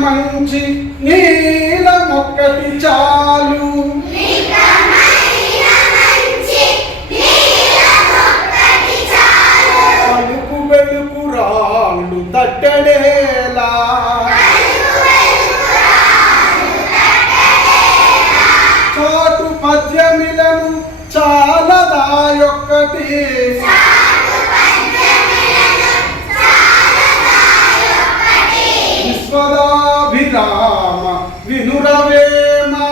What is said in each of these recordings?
మంచి నీలమొక్కటి చాలు అలుకు వెలుకు రాళ్ళు తట్టడేలా చాటు పద్యమిలను చాలదాయొక్కటి విశ్వదాభిరామ వినురవేమా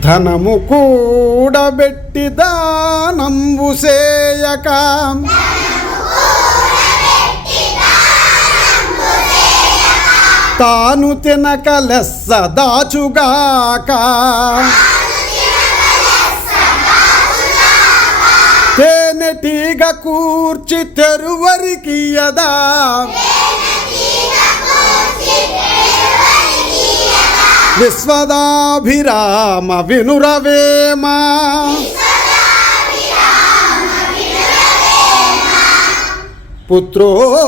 ధనము కూడబెట్టి దానంబు సేయక తాను తినక లెస్స దాచుగాక తేనెటీగ కూర్చి తెరువరికియదా విశ్వదాభిరామ వినురవేమా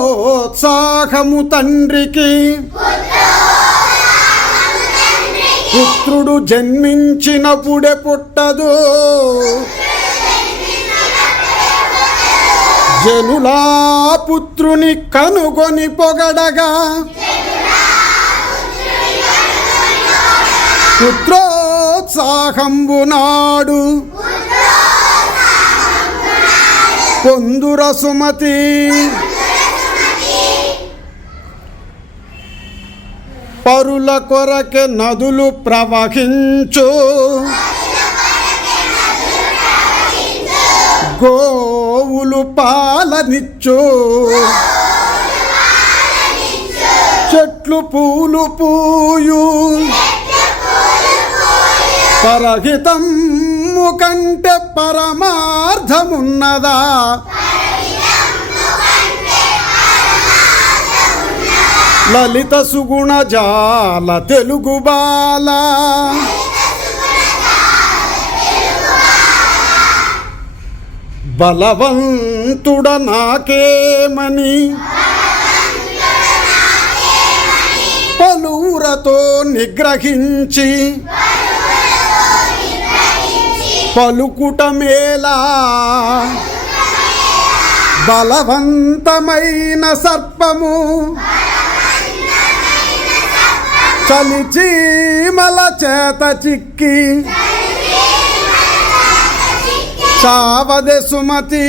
పుత్రోత్సాహము తండ్రికి పుత్రుడు జన్మించినప్పుడే పుట్టదు జనులా పుత్రుని కనుగొని పొగడగా పుత్రోత్సాహంబు నాడు పొందుర సుమతి పరుల కొరకే నదులు ప్రవహించు గోవులు పాలనిచ్చు చెట్లు పూలు పూయు పరహితము కంటే పరమార్థమున్నదా లలిత సుగుణ జాల తెలుగు బాల బలవంతుడ నాకేమని పలువురతో నిగ్రహించి పలుకుట మేలా బలవంతమైన సర్పము చలిచీమల చేత చిక్కి చావదే సుమతి